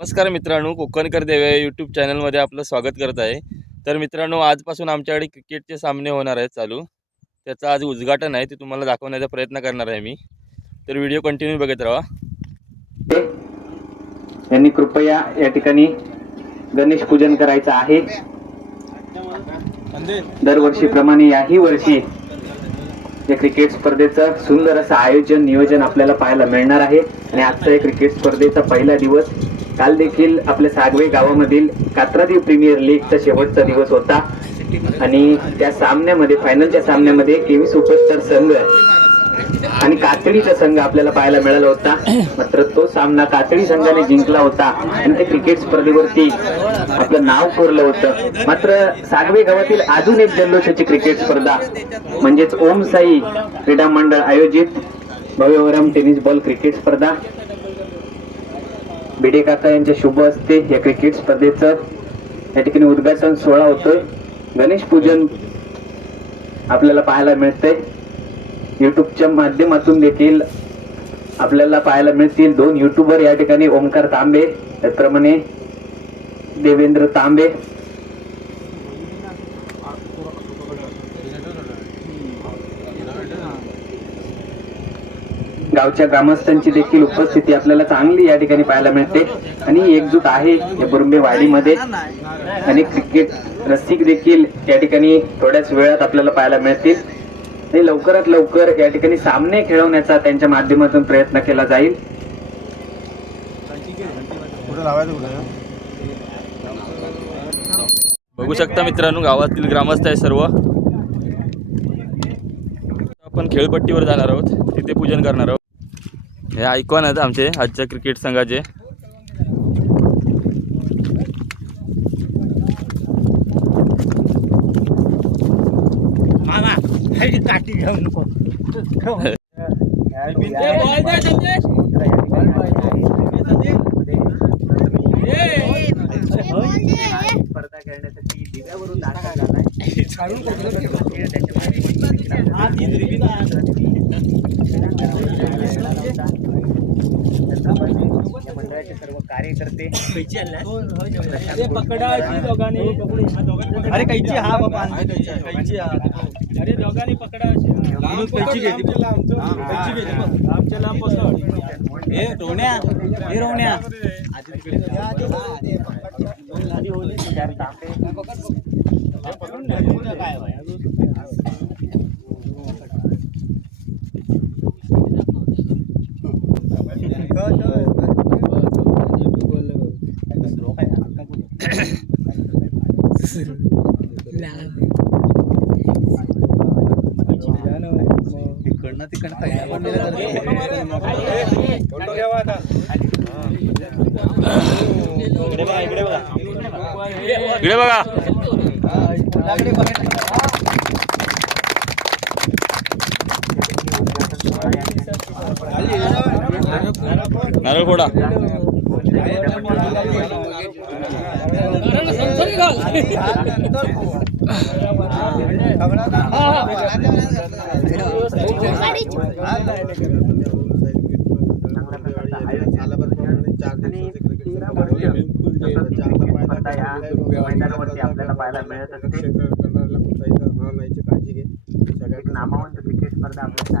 नमस्कार मित्रांनो कोकणकर देव यूट्यूब चॅनलमध्ये आपलं स्वागत करत आहे. तर मित्रांनो आजपासून आमच्याकडे क्रिकेटचे सामने होणार आहेत चालू. त्याचं आज उद्घाटन आहे ते तुम्हाला दाखवण्याचा प्रयत्न करणार आहे मी. तर व्हिडिओ कंटिन्यू बघत राहा. यांनी कृपया या ठिकाणी गणेश पूजन करायचं आहे. दरवर्षीप्रमाणे याही वर्षी या क्रिकेट स्पर्धेचं सुंदर असं आयोजन नियोजन आपल्याला पाहायला मिळणार आहे. आणि आजचा या क्रिकेट स्पर्धेचा पहिला दिवस काल देखील आपल्या सागवे गावामधील कात्रादी प्रीमियर लीगचा शेवटचा दिवस होता. आणि त्या सामन्यामध्ये फायनलच्या सामन्यामध्ये केवी सुपरस्टार संघ आणि कातळीचा संघ आपल्याला पाहायला मिळाला होता. मात्र तो सामना कातळी संघाने जिंकला होता आणि ते क्रिकेट स्पर्धेवरती आपलं नाव कोरलं होतं. मात्र सागवे गावातील अजून एक जल्लोषाची क्रिकेट स्पर्धा म्हणजेच ओम साई क्रीडा मंडळ आयोजित भव्यवरम टेनिस बॉल क्रिकेट स्पर्धा. भिडे काका यांच्या शुभ असते या क्रिकेट स्पर्धेचं या ठिकाणी उद्घाटन सोहळा होतोय. गणेश पूजन आपल्याला पाहायला मिळतंय. युट्यूबच्या माध्यमातून देखील आपल्याला पाहायला मिळतील. दोन युट्यूबर या ठिकाणी ओमकार तांबे त्याचप्रमाणे देवेंद्र तांबे गावच्या ग्रामस्थांची देखील उपस्थिती आपल्याला चांगली या ठिकाणी पाहायला मिळते. आणि एकजूट आहे या बुरुंबे वाडीमध्ये. आणि क्रिकेट रसिक देखील या ठिकाणी थोड्याच वेळात आपल्याला पाहायला मिळतील. आणि लवकरात लवकर या ठिकाणी सामने खेळवण्याचा त्यांच्या माध्यमातून प्रयत्न केला जाईल. बघू शकता मित्रांनो गावातील ग्रामस्थ आहे सर्व. आपण खेळपट्टीवर जाणार आहोत. तिथे पूजन करणार आहोत. हे आयकॉन आहेत आमचे आजच्या क्रिकेट संघाचे. मामा काठी स्पर्धा दिव्यावरून झालाय सर्व कार्यकर्ते अरे कैची हा बाबा. कैची हा. अरे दोघांनी पकडा. कैची घेतली आमच्या लांब बसव हे रोवण्या हे. रोवण्या तिकडनं इकडे बघा नारळ फोडा मैदानावरती आपल्याला पाहायला मिळत असते एक नामवंत क्रिकेट स्पर्धा आपल्या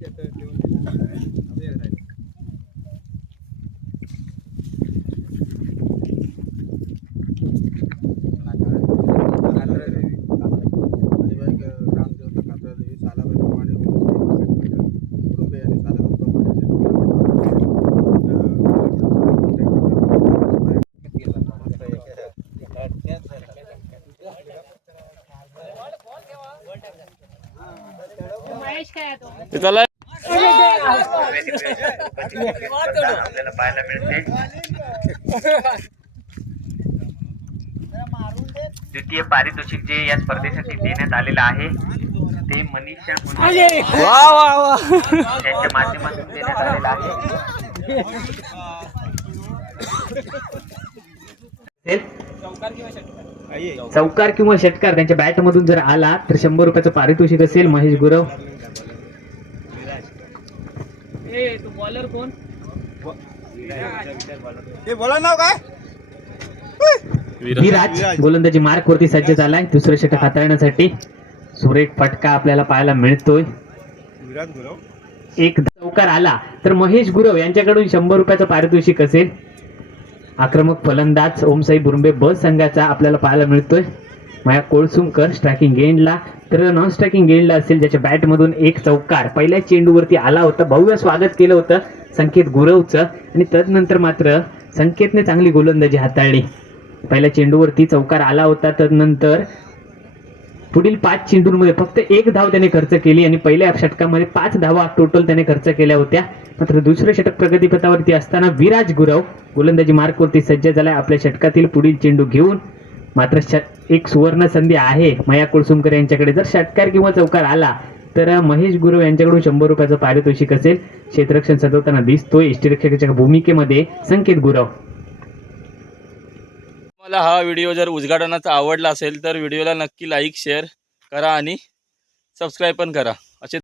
Yeah. चला आपल्याला पाहायला मिळते द्वितीय पारितोषिक जे या स्पर्धेसाठी देण्यात आलेलं आहे ते मनीषा मुंडे वा वा वा. यांच्या माध्यमातून देण्यात आलेलं आहे. चौकार किंवा षटकार त्यांच्या बॅट मधून जर आला तर शंभर रुपयाचं पारितोषिक असेल महेश गुरव. हे बोला नाव काय? विराज. गोलंदाजी मार्क वरती सज्ज झालाय. दुसरं षटक हाताळण्यासाठी सुरेख फटका आपल्याला पाहायला मिळतोय. एक चौकार आला तर महेश गुरव यांच्याकडून शंभर रुपयाचं पारितोषिक असेल. आक्रमक फलंदाज ओमसाई बुरुंबे ब संघाचा आपल्याला पाहायला मिळतोय. माया कोळसुंकर स्ट्रायकिंग गेंडला तर नॉन स्ट्रायकिंग गेंडला असेल ज्याच्या बॅटमधून एक चौकार. पहिल्या चेंडूवरती आला होता भव्य स्वागत केलं होतं संकेत गुरवचं. आणि तदनंतर मात्र संकेतने चांगली गोलंदाजी हाताळली. पहिल्या चेंडूवरती चौकार आला होता तदनंतर पुढील पाच चेंडूंमध्ये फक्त एक धाव त्याने खर्च केली आणि पहिल्या षटकामध्ये पाच धावा टोटल त्याने खर्च केल्या होत्या. मात्र दुसरे षटक प्रगतीपथावरती असताना विराज गुरव गोलंदाजी मार्कवरती सज्ज झाला आपल्या षटकातील पुढील चेंडू घेऊन मात्र ष- एक सुवर्ण संधी आहे. मया कुळसुमकर यांच्याकडे. जर षटकार किंवा चौकार आला तर महेश गुरव यांच्याकडून शंभर रुपयाचं पारितोषिक असेल. क्षेत्ररक्षण सजवताना दिसतोय इष्टरक्षकाच्या भूमिकेमध्ये संकेत गुरव. तुम्हाला हा व्हिडिओ जर उद्घाटनाचा आवडला असेल तर व्हिडिओला नक्की लाईक शेअर करा आणि सबस्क्राईब पण करा.